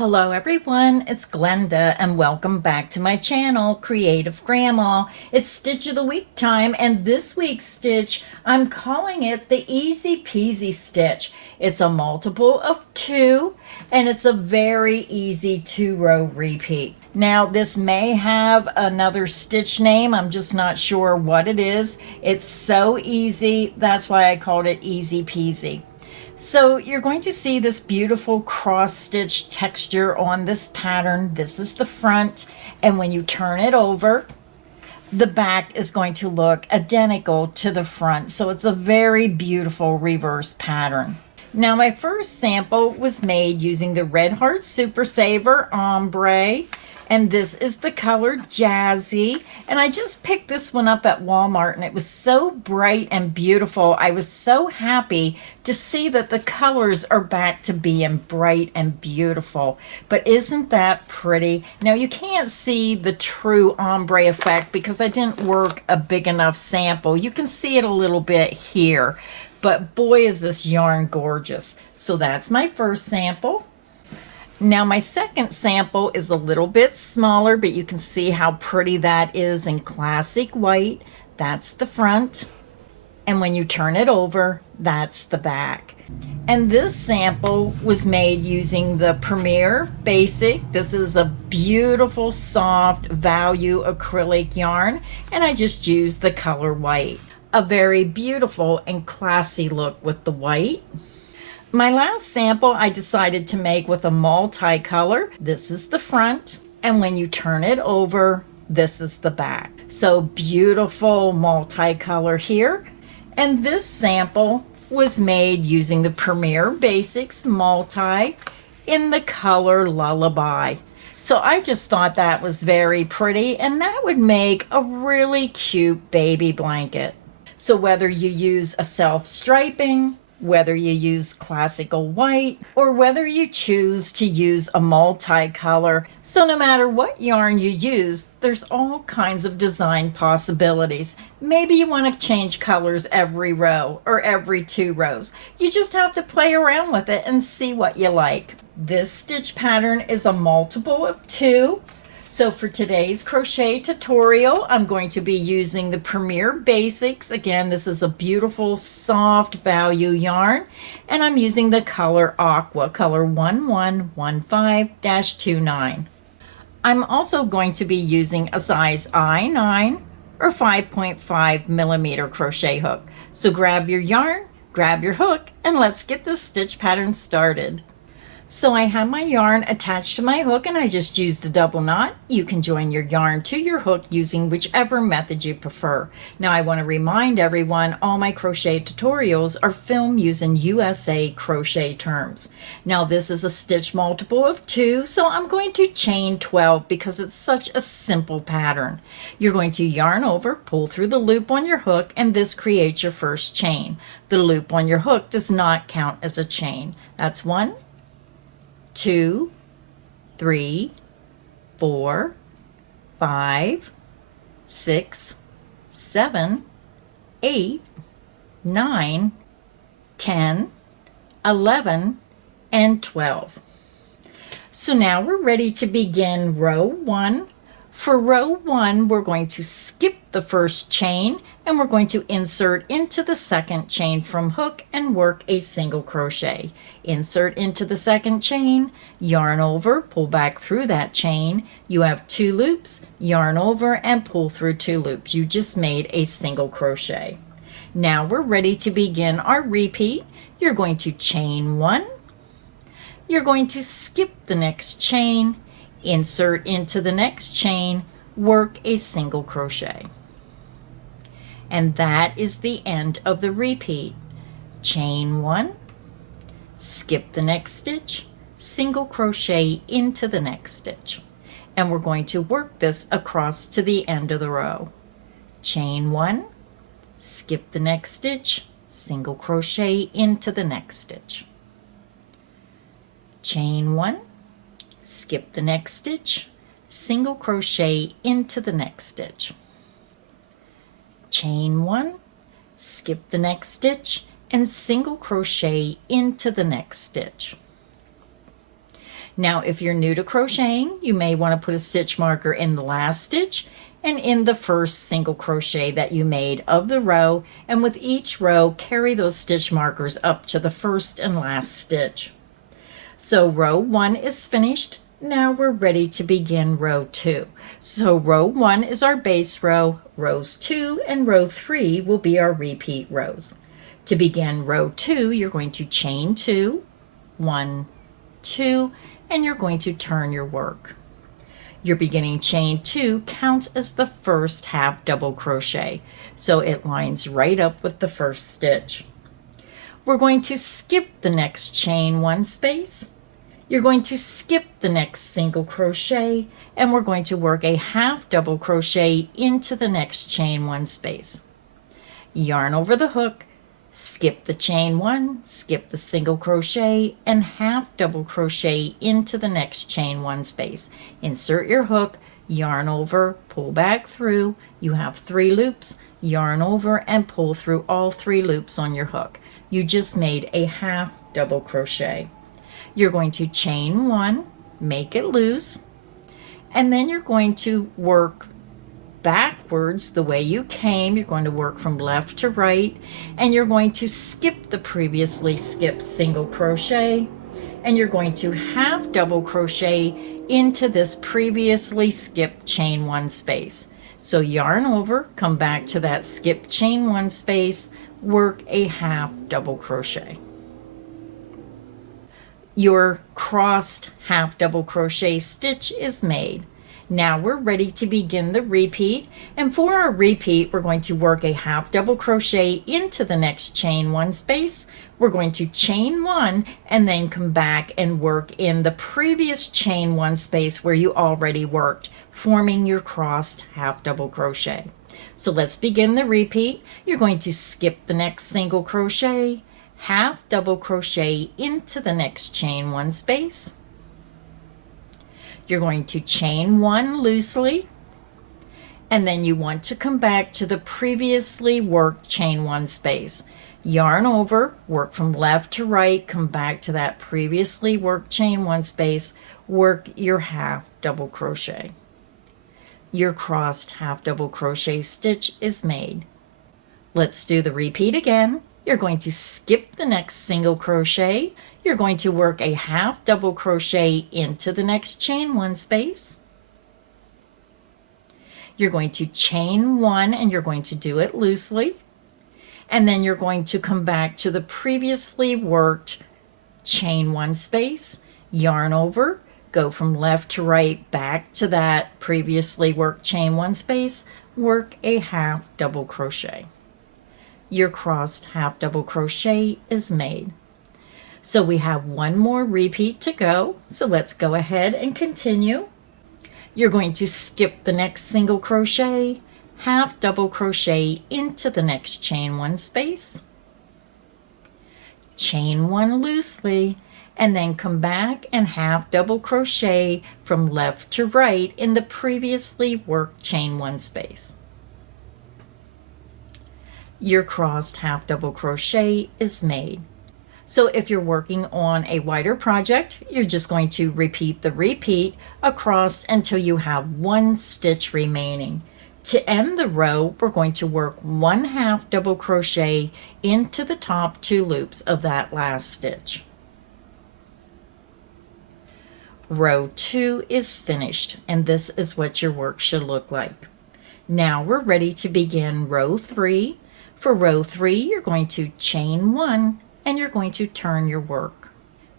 Hello everyone, it's Glenda and welcome back to my channel, Creative Grandma. It's Stitch of the Week time, and this week's stitch, I'm calling it the Easy Peasy Stitch. It's a multiple of 2 and it's a very easy 2-row repeat. Now this may have another stitch name, I'm just not sure what it is. It's so easy, that's why I called it Easy Peasy. So you're going to see this beautiful cross stitch texture on this pattern. This is the front, and when you turn it over, the back is going to look identical to the front. So it's a very beautiful reverse pattern. Now my first sample was made using the Red Heart Super Saver Ombre, and this is the color Jazzy, and I just picked this one up at Walmart and it was so bright and beautiful. I was so happy to see that the colors are back to being bright and beautiful. But isn't that pretty? Now you can't see the true ombre effect because I didn't work a big enough sample. You can see it a little bit here, but boy is this yarn gorgeous. So that's my first sample. Now my second sample is a little bit smaller, but you can see how pretty that is in classic white. That's the front. And when you turn it over, that's the back. And this sample was made using the Premier Basic. This is a beautiful, soft value acrylic yarn, and I just used the color white. A very beautiful and classy look with the white. My last sample I decided to make with a multicolor. This is the front, and when you turn it over, this is the back. So beautiful multicolor here. And this sample was made using the Premier Basics Multi in the color Lullaby. So I just thought that was very pretty, and that would make a really cute baby blanket. So whether you use a self-striping, whether you use classical white, or whether you choose to use a multicolor. So no matter what yarn you use, there's all kinds of design possibilities. Maybe you want to change colors every row or every 2 rows. You just have to play around with it and see what you like. This stitch pattern is a multiple of 2. So for today's crochet tutorial, I'm going to be using the Premier Basics. Again, this is a beautiful soft value yarn, and I'm using the color Aqua, color 1115-29. I'm also going to be using a size I9 or 5.5 millimeter crochet hook. So grab your yarn, grab your hook, and let's get this stitch pattern started. So I have my yarn attached to my hook and I just used a double knot. You can join your yarn to your hook using whichever method you prefer. Now I want to remind everyone all my crochet tutorials are filmed using USA crochet terms. Now this is a stitch multiple of 2, so I'm going to chain 12 because it's such a simple pattern. You're going to yarn over, pull through the loop on your hook, and this creates your first chain. The loop on your hook does not count as a chain. That's 1, 2, 3, 4, 5, 6, 7, 8, 9, 10, 11, and 12. So now we're ready to begin row 1. For row 1, we're going to skip the first chain and we're going to insert into the second chain from hook and work a single crochet. Insert into the second chain, yarn over, pull back through that chain. You have 2 loops, yarn over and pull through 2 loops. You just made a single crochet. Now we're ready to begin our repeat. You're going to chain 1. You're going to skip the next chain, insert into the next chain, work a single crochet. And that is the end of the repeat. Chain 1, skip the next stitch, single crochet into the next stitch. And we're going to work this across to the end of the row. Chain 1, skip the next stitch, single crochet into the next stitch. Chain 1, skip the next stitch, single crochet into the next stitch. Chain 1, skip the next stitch, and single crochet into the next stitch. Now, if you're new to crocheting, you may want to put a stitch marker in the last stitch and in the first single crochet that you made of the row, and with each row, carry those stitch markers up to the first and last stitch. So row 1 is finished. Now we're ready to begin row 2. So row 1 is our base row, rows 2 and row 3 will be our repeat rows. To begin row 2, you're going to chain 2, 1, 2, and you're going to turn your work. Your beginning chain 2 counts as the first half double crochet, so it lines right up with the first stitch. We're going to skip the next chain 1 space. You're going to skip the next single crochet, and we're going to work a half double crochet into the next chain 1 space. Yarn over the hook, skip the chain 1, skip the single crochet, and half double crochet into the next chain 1 space. Insert your hook, yarn over, pull back through. You have 3 loops, yarn over and pull through all 3 loops on your hook. You just made a half double crochet. You're going to chain 1, make it loose, and then you're going to work backwards the way you came. You're going to work from left to right, and you're going to skip the previously skipped single crochet, and you're going to half double crochet into this previously skipped chain 1 space. So yarn over, come back to that skipped chain 1 space, work a half double crochet. Your crossed half double crochet stitch is made. Now we're ready to begin the repeat, and for our repeat we're going to work a half double crochet into the next chain 1 space. We're going to chain 1 and then come back and work in the previous chain 1 space where you already worked, forming your crossed half double crochet. So let's begin the repeat. You're going to skip the next single crochet, half double crochet into the next chain 1 space. You're going to chain 1 loosely, and then you want to come back to the previously worked chain 1 space. Yarn over, work from left to right, come back to that previously worked chain 1 space, work your half double crochet. Your crossed half double crochet stitch is made. Let's do the repeat again. You're going to skip the next single crochet. You're going to work a half double crochet into the next chain 1 space. You're going to chain 1 and you're going to do it loosely. And then you're going to come back to the previously worked chain 1 space, yarn over, go from left to right back to that previously worked chain 1 space, work a half double crochet. Your crossed half double crochet is made. So we have one more repeat to go. So let's go ahead and continue. You're going to skip the next single crochet, half double crochet into the next chain 1 space, chain 1 loosely, and then come back and half double crochet from left to right in the previously worked chain 1 space. Your crossed half double crochet is made. So if you're working on a wider project, you're just going to repeat the repeat across until you have 1 stitch remaining. To end the row, we're going to work 1 half double crochet into the top 2 loops of that last stitch. Row 2 is finished, and this is what your work should look like. Now we're ready to begin row 3. For row 3, you're going to chain 1 and you're going to turn your work.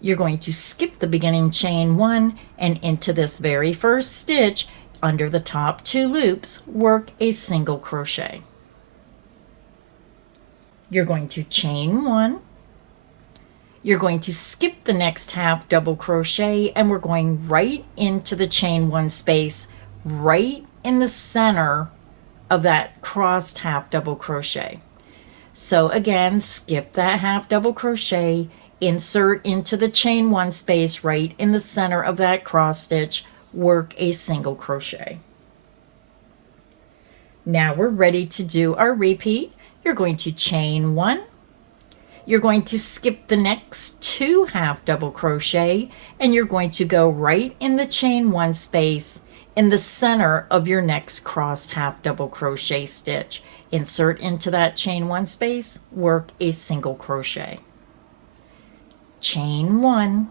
You're going to skip the beginning chain 1 and into this very first stitch under the top 2 loops, work a single crochet. You're going to chain 1. You're going to skip the next half double crochet and we're going right into the chain 1 space right in the center of that crossed half double crochet. So again, skip that half double crochet, insert into the chain 1 space right in the center of that cross stitch, work a single crochet. Now we're ready to do our repeat. You're going to chain 1. You're going to skip the next 2 half double crochet, and you're going to go right in the chain 1 space in the center of your next crossed half double crochet stitch. Insert into that chain 1 space, work a single crochet. Chain 1,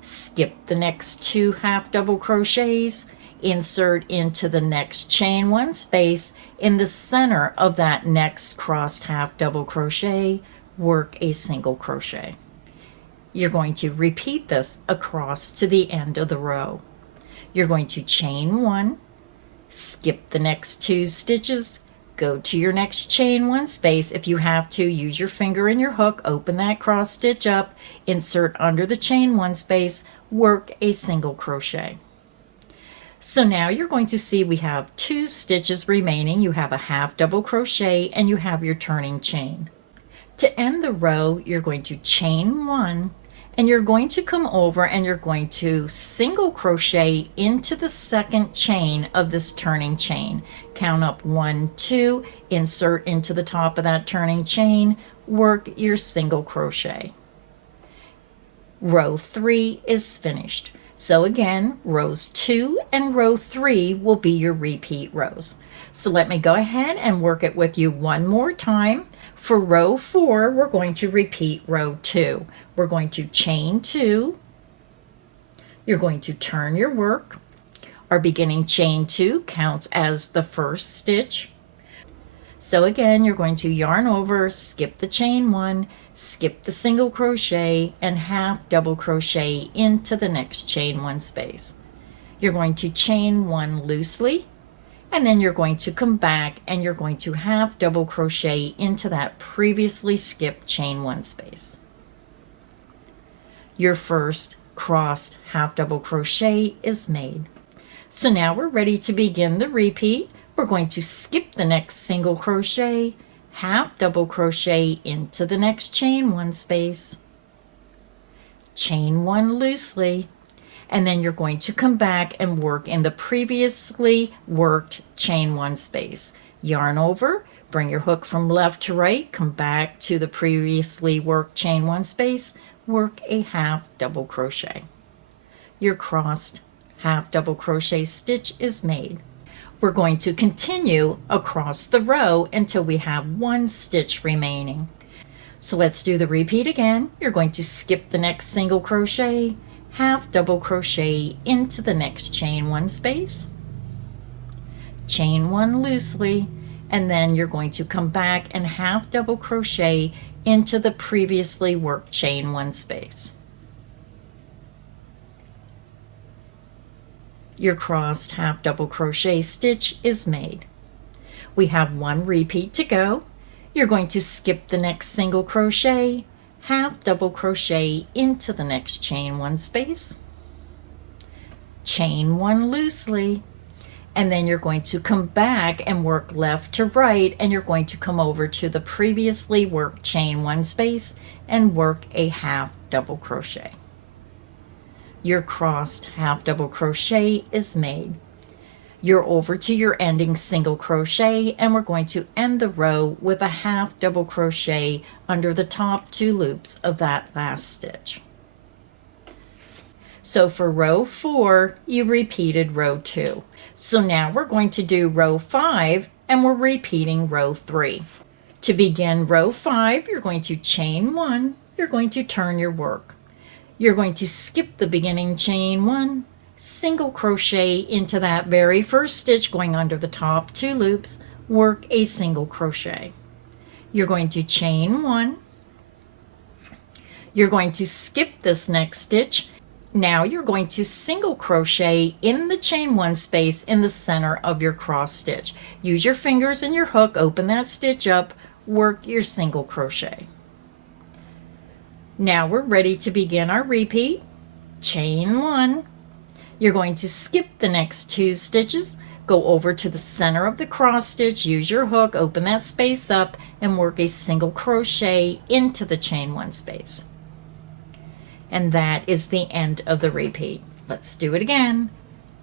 skip the next 2 half double crochets, insert into the next chain 1 space in the center of that next crossed half double crochet, work a single crochet. You're going to repeat this across to the end of the row. You're going to chain 1, skip the next 2 stitches, go to your next chain 1 space. If you have to, use your finger and your hook, open that cross stitch up, insert under the chain 1 space, work a single crochet. So now you're going to see we have 2 stitches remaining. You have a half double crochet and you have your turning chain. To end the row, you're going to chain 1, and you're going to come over and you're going to single crochet into the second chain of this turning chain. Count up 1, 2, insert into the top of that turning chain, work your single crochet. Row 3 is finished. So again, rows 2 and row 3 will be your repeat rows. So let me go ahead and work it with you one more time. For row 4, we're going to repeat row 2. We're going to chain 2. You're going to turn your work. Our beginning chain 2 counts as the first stitch. So again, you're going to yarn over, skip the chain 1, skip the single crochet, and half double crochet into the next chain 1 space. You're going to chain 1 loosely, and then you're going to come back and you're going to half double crochet into that previously skipped chain 1 space. Your first crossed half double crochet is made. So now we're ready to begin the repeat. We're going to skip the next single crochet, half double crochet into the next chain 1 space, chain 1 loosely, and then you're going to come back and work in the previously worked chain 1 space. Yarn over, bring your hook from left to right, come back to the previously worked chain 1 space, work a half double crochet. Your crossed half double crochet stitch is made. We're going to continue across the row until we have 1 stitch remaining. So let's do the repeat again. You're going to skip the next single crochet, half double crochet into the next chain 1 space, chain 1 loosely, and then you're going to come back and half double crochet into the previously worked chain 1 space. Your crossed half double crochet stitch is made. We have 1 repeat to go. You're going to skip the next single crochet, half double crochet into the next chain 1 space, chain 1 loosely, and then you're going to come back and work left to right, and you're going to come over to the previously worked chain 1 space and work a half double crochet. Your crossed half double crochet is made. You're over to your ending single crochet, and we're going to end the row with a half double crochet under the top 2 loops of that last stitch. So for row 4, you repeated row 2. So now we're going to do row 5, and we're repeating row 3. To begin row 5, you're going to chain 1, you're going to turn your work. You're going to skip the beginning chain 1, single crochet into that very first stitch going under the top 2 loops, work a single crochet. You're going to chain 1. You're going to skip this next stitch. Now you're going to single crochet in the chain 1 space in the center of your cross stitch. Use your fingers and your hook, open that stitch up, work your single crochet. Now we're ready to begin our repeat. Chain 1. You're going to skip the next 2 stitches, go over to the center of the cross stitch, use your hook, open that space up, and work a single crochet into the chain 1 space. And that is the end of the repeat. Let's do it again.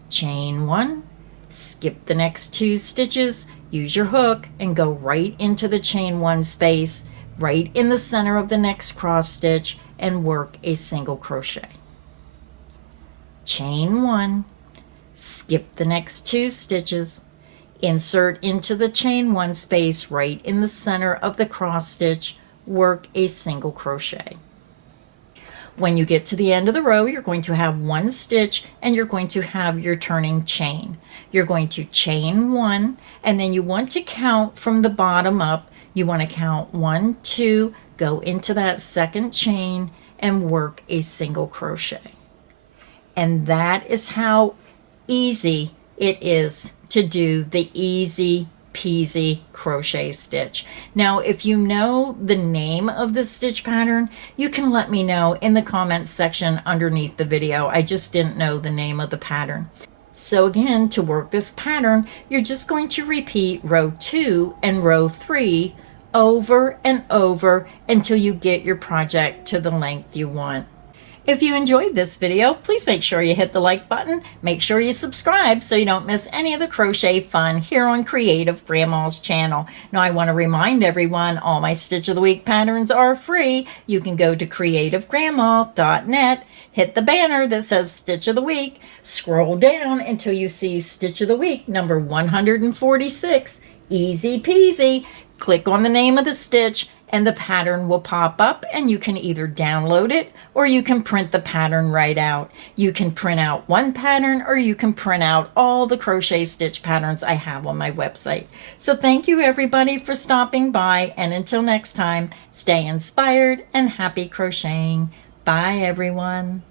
Chain 1, skip the next 2 stitches, use your hook, and go right into the chain 1 space, right in the center of the next cross stitch and work a single crochet. Chain 1, skip the next 2 stitches, insert into the chain 1 space right in the center of the cross stitch, work a single crochet. When you get to the end of the row, you're going to have 1 stitch and you're going to have your turning chain. You're going to chain 1, and then you want to count from the bottom up. You want to count 1, 2, go into that second chain and work a single crochet. And that is how easy it is to do the easy peasy crochet stitch. Now, if you know the name of the stitch pattern, you can let me know in the comments section underneath the video. I just didn't know the name of the pattern. So again, to work this pattern, you're just going to repeat row 2 and row 3 over and over until you get your project to the length you want. If you enjoyed this video, please make sure you hit the like button. Make sure you subscribe so you don't miss any of the crochet fun here on Creative Grandma's channel. Now, I want to remind everyone, all my Stitch of the Week patterns are free. You can go to creativegrandma.net, hit the banner that says Stitch of the Week, scroll down until you see Stitch of the Week number 146, easy peasy. Click on the name of the stitch and the pattern will pop up, and you can either download it or you can print the pattern right out. You can print out one pattern or you can print out all the crochet stitch patterns I have on my website. So thank you everybody for stopping by, and until next time, stay inspired and happy crocheting. Bye everyone.